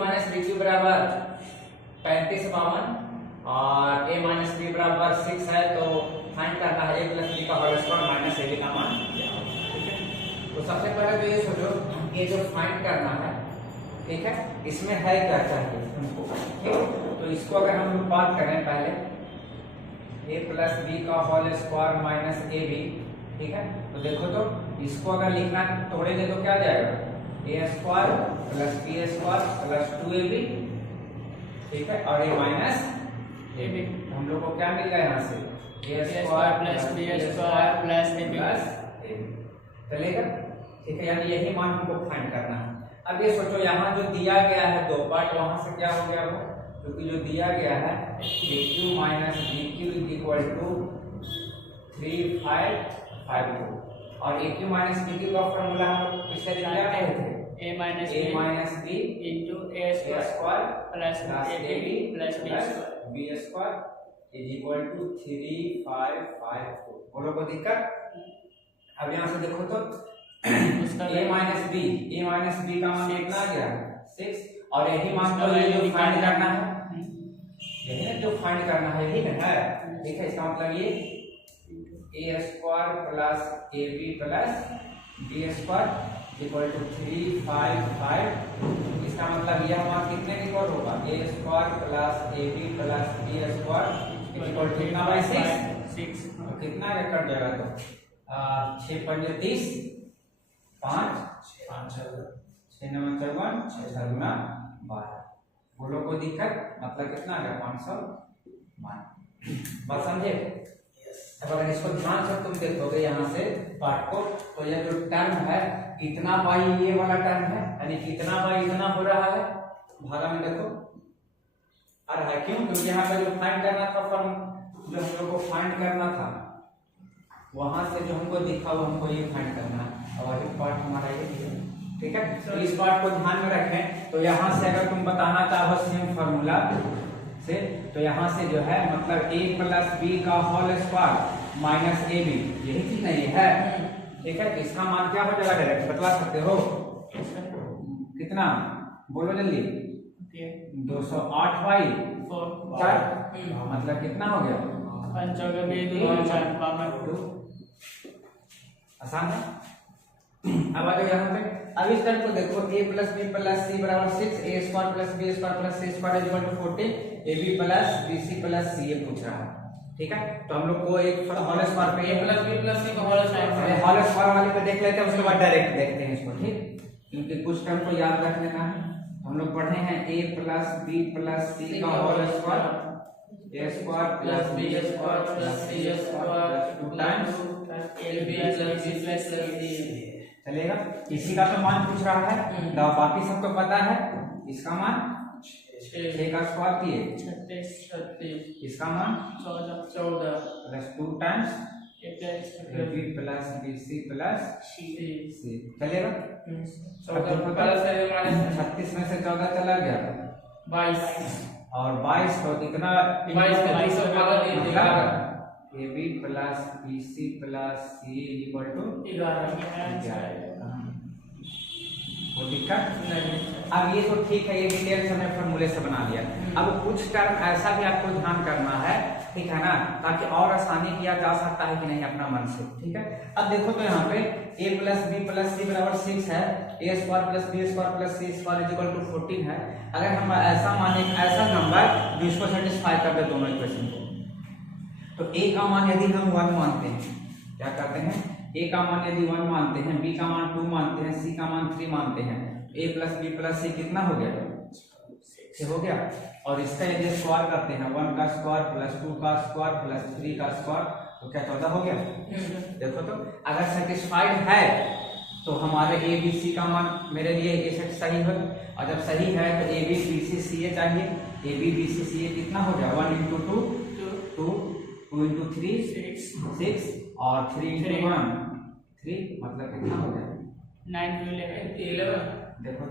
Minus b Q बराबर 3552 और a minus B बराबर 6 है, तो फाइंड करना है a प्लस बी का whole square minus A B का मान क्या होगा। ठीक है, तो सबसे पहले तो ये सोचो ये जो फाइंड करना है, ठीक है, इसमें है क्या चाहिए हमको। ठीक है, तो इसको अगर हम लोग बात करें पहले a प्लस बी का whole square minus A B, ठीक है, तो देखो तो इसको अगर लिखना तोड़ेंगे तो क्या जाएगा, a square plus B square plus 2ab, ठीक है, और a माइनस ए बी। हम लोग को क्या मिल गया यहाँ से, a square plus B square plus a b चलेगा। ठीक है, यानी यही मान हमको फाइंड करना है। अब ये सोचो यहाँ जो दिया गया है दो पार्ट, वहां से क्या हो गया वो, क्योंकि जो दिया गया है a cube minus b cube equal to 3552 और a cube minus b cube का फॉर्मूला हम पिछले दिन क्या पढ़े थे, a minus b into a square plus ab plus b square is equal to 3552। बोलो कोई दिक्कत। अब यहाँ से देखो तो a माइनस बी का मान कितना आ गया 6 और यही मान तो जो फाइंड करना है, यही ना जो फाइंड करना है, यही ना है। ठीक है, इसका मतलब ये a square plus ab plus b square equal to 355। इसका मतलब यह मान कितने के इक्वल होगा, a square plus ab plus b square equal to कितना बाई 6, तो कितना का कट जाएगा, तो 6 पंजे 30 5 6 9 54 6 गुना 12। बोलो कोई दिक्कत, मतलब कितना आ गया 500 बात समझे। अब अगर इसको ध्यान से तुम देखोगे यहाँ से पार्ट को, तो यह जो टर्म है इतना बाई ये वाला टर्म है, यानी कितना बाई इतना हो रहा है, भागा में देखो आ रहा है। क्यों, क्योंकि यहाँ पे जो फाइंड करना था फॉर्म, जो हम लोग को फाइंड करना था वहां से जो हमको दिखा वो हमको ये फाइंड करना है, और वही पार्ट हमारा ये है। ठीक है, तो इस पार्ट को ध्यान में रखें। तो यहाँ से अगर तुम बताना चाहो सेम फॉर्मूला से, तो यहाँ से जो है मतलब a प्लस बी का whole square minus A B, यही चीज नहीं है। ठीक है, तो इसका मान क्या हो जाएगा, डायरेक्ट बतला सकते हो कितना, बोलो जल्दी। 208 बाई 4 मतलब कितना हो गया, आसान है। अब आ जाओ यहाँ पे, अब इस टर्म को देखो a plus B plus C बराबर 6, a square plus B square plus C square equal to 40, ab plus bc plus c ये पूछ रहा है। ठीक है, तो हम लोग को एक होल स्क्वायर पे a plus B plus C का होल स्क्वायर वाले पे देख लेते हैं, उसके बाद डायरेक्ट देखते हैं इसको। ठीक, क्योंकि कुछ टर्म को याद रखने का है। हम लोग पढ़े हैं a plus B plus C का whole square, a square plus b square plus c square 2 times ab plus c plus c चलेगा। इसी का तो मान पूछ रहा है, तो बाकी सब तो पता है। इसका मान 6 का स्क्वायर किए 36, इसका मान 14 plus 2 times ab plus bc plus c चलेगा। 36 में से 14 चला गया 22 और 22 तो कितना, 22 ab plus bc plus c equal to 11। वो दिक्कत नहीं। अब ये तो ठीक है, ये डिटेल्स हमने फॉर्मूले से बना लिया। अब कुछ टर्म ऐसा भी आपको ध्यान करना है, ठीक है ना, ताकि और आसानी किया जा सकता है कि नहीं अपना मन से। ठीक है, अब देखो तो यहाँ पे a plus B plus C बराबर 6 है, a square plus B square plus C square equal to 14 है। अगर हम ऐसा माने ऐसा नंबर जो इसको सेटिस्फाई कर दे दोनों इक्वेशन को, तो a का मान यदि हम 1 मानते हैं, क्या करते हैं, a का मान यदि 1 मानते हैं, b का मान 2 मानते हैं, c का मान 3 मानते हैं, a plus B plus c कितना हो गया 6 हो गया। और इसका यदि स्क्वायर करते हैं 1 का स्क्वायर प्लस 2 का स्क्वायर प्लस 3 का स्क्वायर, तो क्या 14 हो गया। देखो तो अगर सेटिस्फाइड है तो हमारे a b c का मान मेरे लिए ये सेट सही है, और जब सही है तो a b b c c a चाहिए, a b b c c a कितना हो गया 1 into 2 2 2 into 3 6 और 3 into 1 3, मतलब कितना हो गया 9 to 11। देखो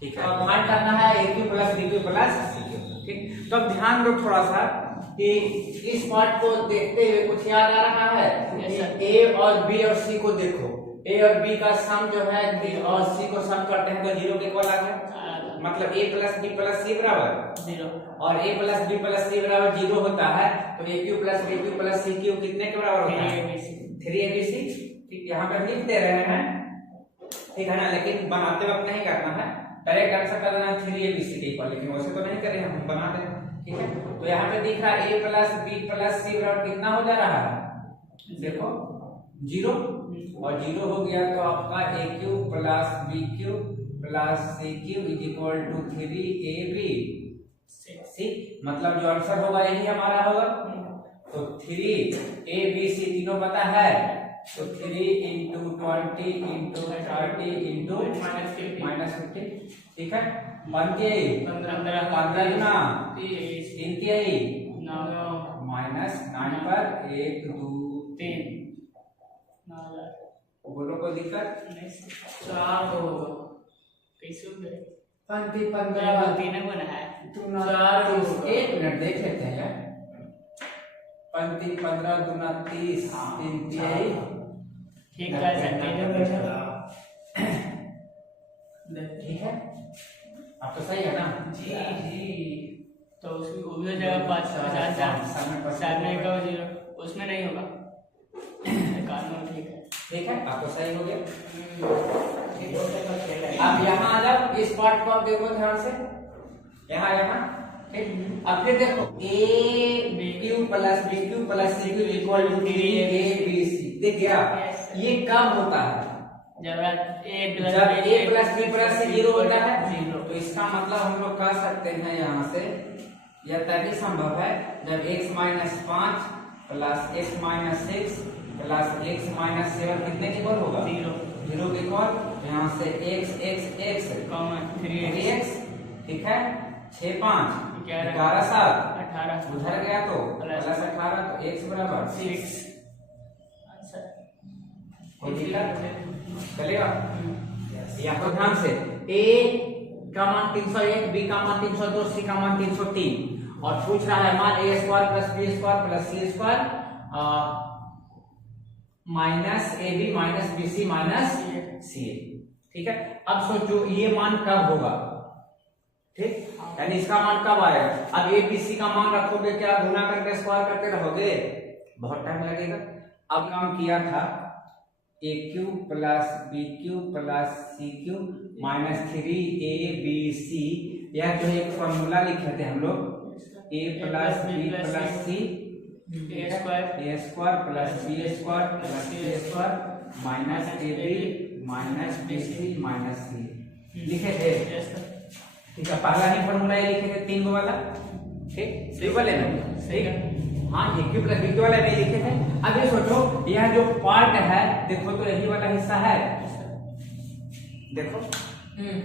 ठीक है, अब फाइंड करना है a cube plus b cube plus c Q. ठीक, तो अब ध्यान दो थोड़ा सा कि इस पार्ट को देखते हुए कुछ याद आ रहा है कि a और b और c को देखो, a और b का सम जो है b और c को सम करते हैं तो 0 के इक्वल आ गया। मतलब a plus B plus C बराबर 0 और a plus B plus C बराबर 0 होता है तो a cube plus b cube plus C cube कितने के बराबर होता है 3abc। ठीक, यहाँ पे लिख दे रहे हैं, ठीक है ना, लेकिन बनाते वक्त नहीं करना है, डायरेक्ट आंसर कर देना 3abc के इक्वल, लेकिन वैसे तो नहीं करें हम बना दें। ठीक है, तो यहाँ पे दिख रहा है a plus B plus C बराबर कितना हो जा रहा है, देखो 0 और 0 हो गया तो आपका a cube plus B cube plus C cube is equal to 3ab। मतलब जो आंसर होगा यही हमारा होगा, तो 3abc तीनों पता है, तो 3 इंटू 20 इंटू 30 इंटू -50, ठीक है, 15 गुना 3 तिहाई -9 पर 1 2 3। बोलो कोई दिक्कत? तीन गुना है, एक मिनट देख लेते हैं यार। 15 दूना 30 3 तिहाई, ठीक है ठीक है, आप तो सही है ना जी। तो उसमें वो भी हो जाएगा 50 0, उसमें नहीं होगा, कानून ठीक है, ठीक है, आप तो सही हो गया। अब यहाँ आ जाओ, इस पार्ट को आप देखो ध्यान से, यहाँ ठीक। अब फिर देखो a cube plus B cube plus C cube equal to 3abc। देखिए ये कब होता है, जब a plus B plus C 0 होता है, तो इसका मतलब हम लोग कह सकते हैं यहाँ से, यह तभी संभव है जब x minus 5 plus x minus 6 plus x minus 7 कितने के इक्वल होगा, 0 के इक्वल। यहाँ से x 3x, ठीक है, 6 5 11 7 18 उधर गया तो प्लस 18 तो x बराबर 6। कोई दिक्कत चलेगा? यहाँ पर ध्यान से a का मान 301, b का मान 302, c का मान 303 और पूछ रहा है मान a square plus b square plus c square minus ab minus bc minus ca। ठीक है, अब सोचो ये मान कब होगा, ठीक, यानी इसका मान कब आएगा। अब a b c का मान रखोगे, क्या गुना करके स्क्वायर करते रहोगे, बहुत टाइम लगेगा। अब काम किया था a cube plus B cube plus C cube minus 3abc, यह जो एक फॉर्मूला लिखे थे हम लोग, a plus B plus C a square plus B square plus C square minus ab minus bc minus c लिखे थे। ठीक है, पहला ही फॉर्मूला ये लिखे थे 3 वाला, ठीक, सिंपल है ना, ठीक है, हाँ ये क्यू प्लस बी क्यू वाला नहीं लिखे थे। अब ये सोचो यह जो पार्ट है, देखो तो यही वाला हिस्सा है, देखो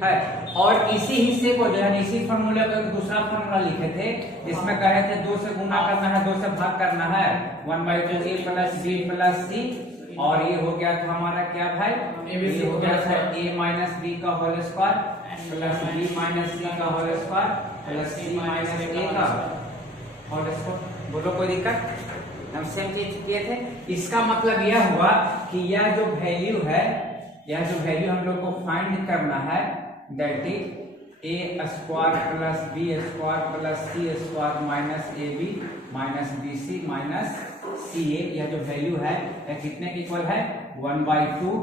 है, और इसी हिस्से को जो है इसी फॉर्मूले का दूसरा फॉर्मूला लिखे थे, इसमें कहे थे 2 से गुना करना है, 2 से भाग करना है, 1/2 a plus b plus c, और ये हो गया था हमारा क्या भाई, ये हो गया था a माइनस b का whole square plus b minus c का whole square plus c minus a का होल स्क्वायर। बोलो कोई दिक्कत? हम सेम चीज किए थे। इसका मतलब यह हुआ कि यह जो वैल्यू है, यह जो वैल्यू हम लोग को फाइंड करना है, that is a square plus b square plus c square minus ab minus bc minus ca, यह जो वैल्यू है यह कितने के इक्वल है, 1/2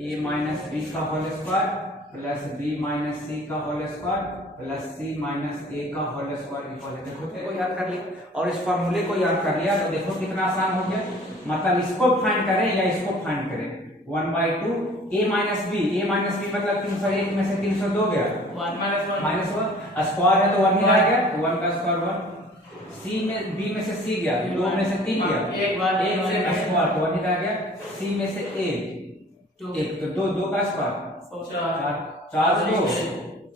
a माइनस b का whole square plus b minus c का whole square plus c minus a का होल स्क्वायर इक्वल है। देखो को याद कर लिया और इस फॉर्मूले को याद कर लिया, तो देखो कितना आसान हो गया। मतलब इसको फाइंड करें या इसको फाइंड करें, 1/2 a माइनस b मतलब 301 में से 302 गया, माइनस 1 स्क्वायर है तो 1 ही रहेगा, 1 का स्क्वायर 1, c में b में से c गया, 2 में से 3 गया, 1 से स्क्वायर तो 1 ही रह गया, c में से a 1 तो 2 का स्क्वायर 4 2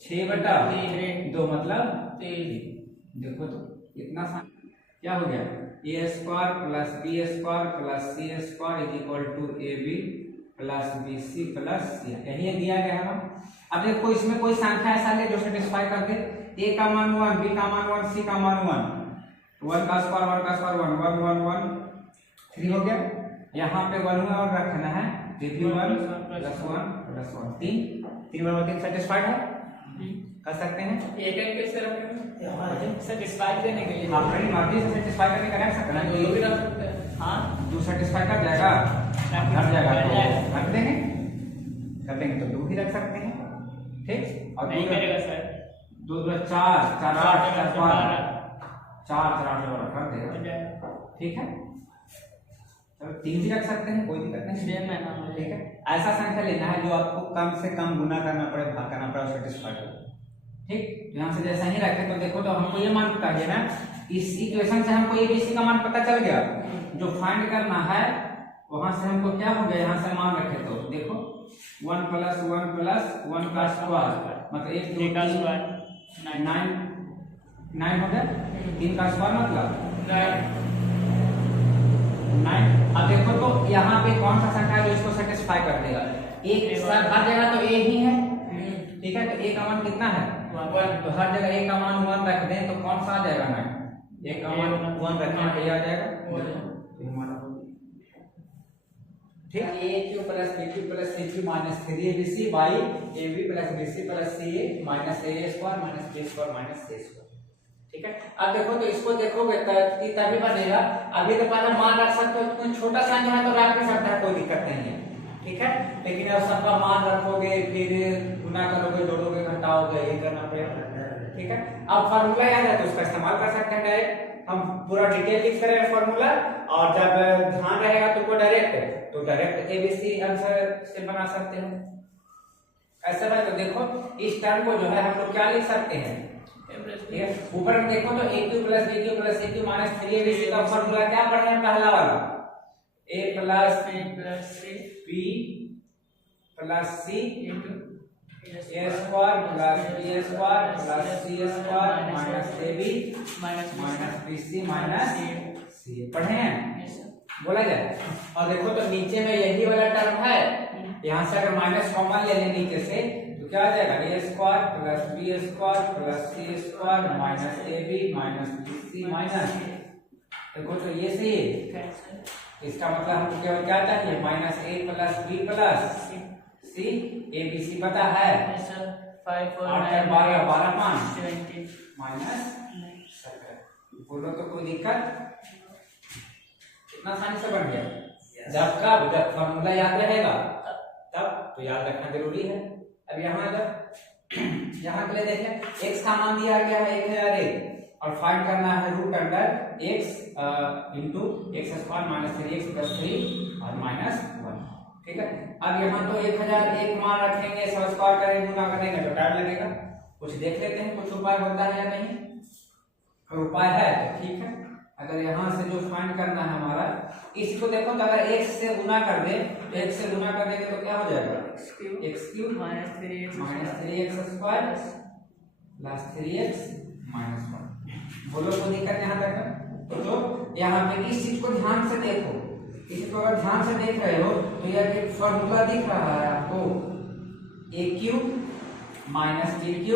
6/2 मतलब 3। देखो तो कितना क्या हो गया, a square plus b square plus c square is equal to ab plus bc plus c, यही दिया गया है। अब देखो इसमें कोई संख्या ऐसा ले जो सेटिस्फाई कर दे, a का मान 1, b का मान 1, c का मान 1 का स्क्वायर 1 का स्क्वायर 1 1 1 1 3 हो गया। यहाँ पे 1 और रखना है, 1 + 1 + 1 3 3 सेटिस्फाइड है। कर सकते हैं। एक कैसे रखेंगे सेटिस्फाई करने के लिए? अपनी मर्जी से सेटिस्फाई करने का रख सकते हैं, दो भी रख सकते हैं। हाँ, जो सेटिस्फाई कर जाएगा हट जाएगा तो रख देंगे, कर देंगे तो 2 ही रख सकते हैं, ठीक। और नहीं करेगा सर, 2 2 4 4 8 4 12 4 4 8 12 कर देगा, ठीक है। तो 3 भी रख सकते हैं, कोई दिक्कत नहीं है, ठीक है। ऐसा संख्या लेना है जो आपको कम से कम गुना करना पड़े, भाग करना पड़े, सेटिस्फाई हो, ठीक। तो यहाँ से जैसा ही रखे तो देखो तो हमको ये मान चाहिए ना, इस इक्वेशन से हमको एबीसी का मान पता चल गया। जो फाइंड करना है वहां से हमको क्या हो गया, यहाँ से मान रखे तो देखो 1 + 1 + 1 का स्क्वायर मतलब 1 2 का 3 स्क्वायर 9 हो गया, 3 का स्क्वायर मतलब 9। अब देखो तो यहाँ पे कौन सा संख्या जो इसको सेटिस्फाई कर देगा, एक हर जगह तो ए ही है, ठीक है। तो ए का मान कितना है 1, तो हर जगह ए का मान 1 रख दें तो कौन सा आ जाएगा 9, ए का मान 1 रखना ए आ जाएगा, ठीक। AQ + BQ + CQ - 3ABC by AB + BC + CA - AA² - B² - C², ठीक है। अब देखो तो इसको देखोगे तभी बनेगा। अभी तो पहले मान रख सकते हो, कोई छोटा संख्या है तो रख भी सकता है, कोई दिक्कत नहीं है, ठीक है। लेकिन अब सबका मान रखोगे, फिर गुना करोगे, जोड़ोगे, घटाओगे, ये करना पड़ेगा, ठीक है। अब फार्मूला याद है तो उसका इस्तेमाल कर सकते हैं डायरेक्ट, हम पूरा डिटेल लिख करेंगे फार्मूला, और जब ध्यान रहेगा तो डायरेक्ट एबीसी आंसर से बना सकते हो। ऐसा है तो देखो इस टर्म को जो है हम लोग क्या लिख सकते हैं, ठीक है। ऊपर में देखो तो AQ + BQ + CQ - 3ABC का फार्मूला क्या पढ़े हैं, पहला वाला A + B + C A² + B² + C² - AB - BC - C पढ़े हैं, बोला जाए। और देखो तो नीचे में यही वाला टर्म है, यहाँ से अगर माइनस कॉमन ले लें नीचे से तो क्या आ जाएगा, A² + B² + C² - AB - BC देखो तो ये सही है। इसका मतलब हमको केवल क्या चाहिए, -A + B + C ABC पता है, 5 4 8 12 12 5 17 -17। बोलो तो कोई दिक्कत, कितना आसानी से बन गया। जब फॉर्मूला याद रहेगा तब तो याद रखना जरूरी है। अब यहाँ जब यहाँ के लिए देखें x का मान दिया गया है 1001 और फाइंड करना है root under x * x² - 3x + 3 और -1, ठीक है। अब यहाँ तो 1001 मान रखेंगे, सब स्क्वायर करेंगे, गुना करेंगे तो टाइम लगेगा। कुछ देख लेते हैं कुछ उपाय होता है या नहीं, अगर उपाय है तो ठीक है। अगर यहाँ से जो फाइंड करना है हमारा, इसको देखो तो अगर x से गुना कर दे तो x से गुना कर देंगे तो क्या हो जाएगा, x³ - 3x² + 3x - 1। बोलो कोई दिक्कत यहाँ तक। तो यहाँ पे इस चीज को ध्यान से देखो, इसको अगर ध्यान से देख रहे हो तो यह एक फॉर्मूला दिख रहा है आपको, AQ - BQ -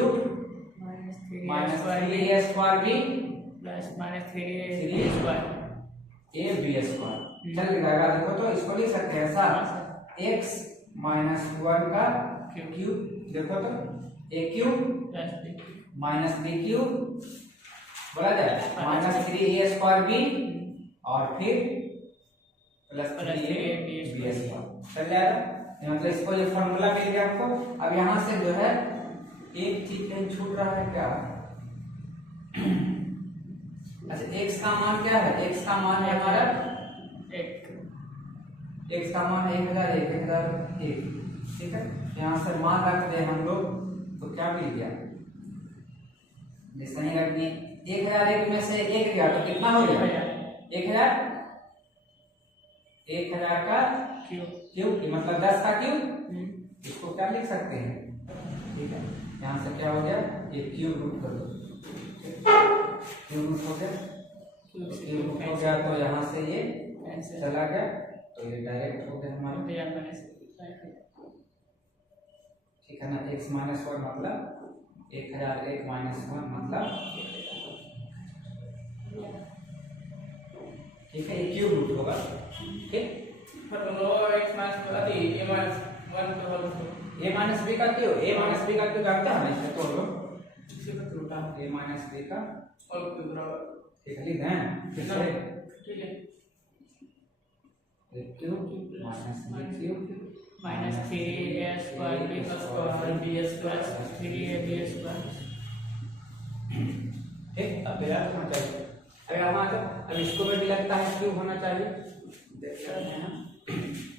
3A² AB² चल जाएगा। देखो तो इसको लिख सकते हैं ऐसा, x - 1 का क्यूब, देखो तो AQ - BQ बोला जाए -3A² और फिर +3AB² चल जाएगा। मतलब इसको ये फॉर्मूला मिल गया आपको। अब यहाँ से जो है एक चीज कहीं छूट रहा है क्या, अच्छा x का मान क्या है, x का मान है हमारा x का मान 1001 ठीक है। यहाँ से मान रख दे हम लोग तो क्या मिल गया, जैसे ही रख दिए 1001 में से 1 गया तो कितना हो गया 1000 का क्यूब मतलब 10 का क्यूब, इसको क्या लिख सकते हैं, ठीक है। यहाँ से क्या हो गया, ये क्यूब रूट कर दो, क्यूब रूट हो गया, क्यूब रूट हो गया तो यहाँ से ये चला गया तो ये डायरेक्ट हो गया हमारे, ठीक है ना। x - 1 मतलब 1001 - 1 मतलब ठीक है, ये क्यूब रूट होगा, ठीक। x - 1 तो ए माइनस बी का क्यूब, ए माइनस बी का क्यूब जानते हैं ना, इसमें तोड़ लो इसी का टूटा ए माइनस बी का और क्यूब बराबर ठीक है, लिख दें फिर से ठीक है a cube minus b cube minus 3a square b का square b plus 3ab square. ठीक, अब बिला होना चाहिए। अगर हमारा अब इसको भी लगता है क्यूब होना चाहिए, देखते हैं ना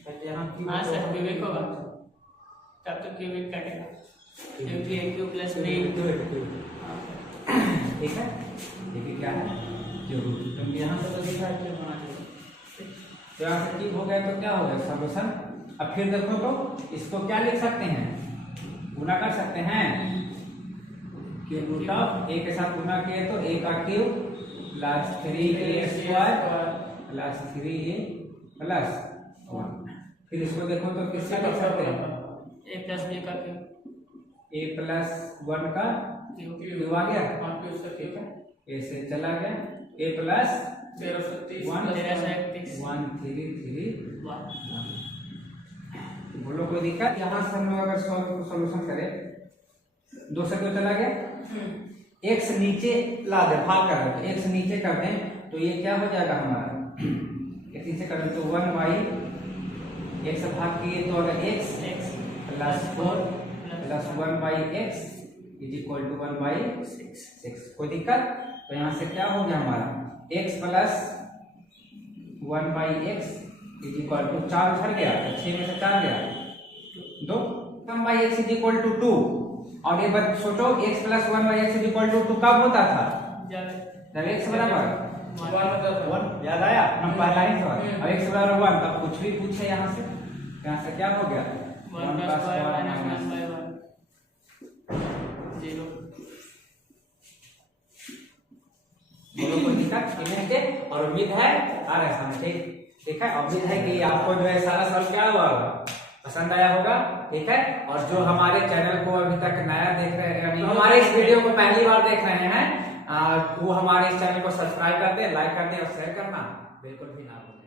तो यहाँ क्यूब हाँ सर क्यूबिक होगा, तब तो क्यूबिक कटेगा क्योंकि a क्यूब प्लस b ठीक है, ये भी क्या है क्यूब, तो यहाँ से तो दिखा है क्यूब होना चाहिए। तो यहाँ से क्यूब हो गया तो क्या हो गया सॉल्यूशन। अब फिर देखो तो इसको क्या लिख सकते हैं, गुना कर सकते हैं, क्यूब रूट ऑफ ए के साथ गुना किए तो ए का cube plus 3a square plus 3a plus 1। फिर इसको देखो तो किससे लिख सकते हैं, a प्लस b का क्यूब a प्लस 1 का क्यूब आ गया, ठीक है ए से चला गया a प्लस 1331 1 3 3 बोलो कोई दिक्कत। यहाँ से हम लोग अगर सॉल्यूशन करें 2 से क्यों चला गया, x नीचे ला दे, भाग कर दे, x नीचे कर दें तो ये क्या हो जाएगा हमारा, x नीचे कर दें तो 1 बाई x भाग किए तो अगर x plus 4 plus 1 by x is equal to 1 by 6। कोई दिक्कत। तो यहाँ से क्या हो गया हमारा x plus 1 by x is equal to 4 उधर गया, 6 में से 4 गया 2, 1 by x is equal to 2। और ये बात सोचो x plus 1 by x is equal to 2 कब होता था, जब x बराबर 1, याद आया हम पहला ही था, और x बराबर 1 तब कुछ भी पूछे यहाँ से क्या हो गया 1 प्लस 1 माइनस 0। बोलो कोई दिक्कत नहीं है। और उम्मीद है आ रहा है समझ, ठीक है, उम्मीद है कि आपको जो है सारा सवाल क्या हुआ पसंद आया होगा, ठीक है। और जो हमारे चैनल को अभी तक नया देख रहे हैं, तो हमारे इस वीडियो को पहली बार देख रहे हैं, वो हमारे इस चैनल को सब्सक्राइब कर दें, लाइक कर दें और शेयर करना बिल्कुल भी ना भूलें।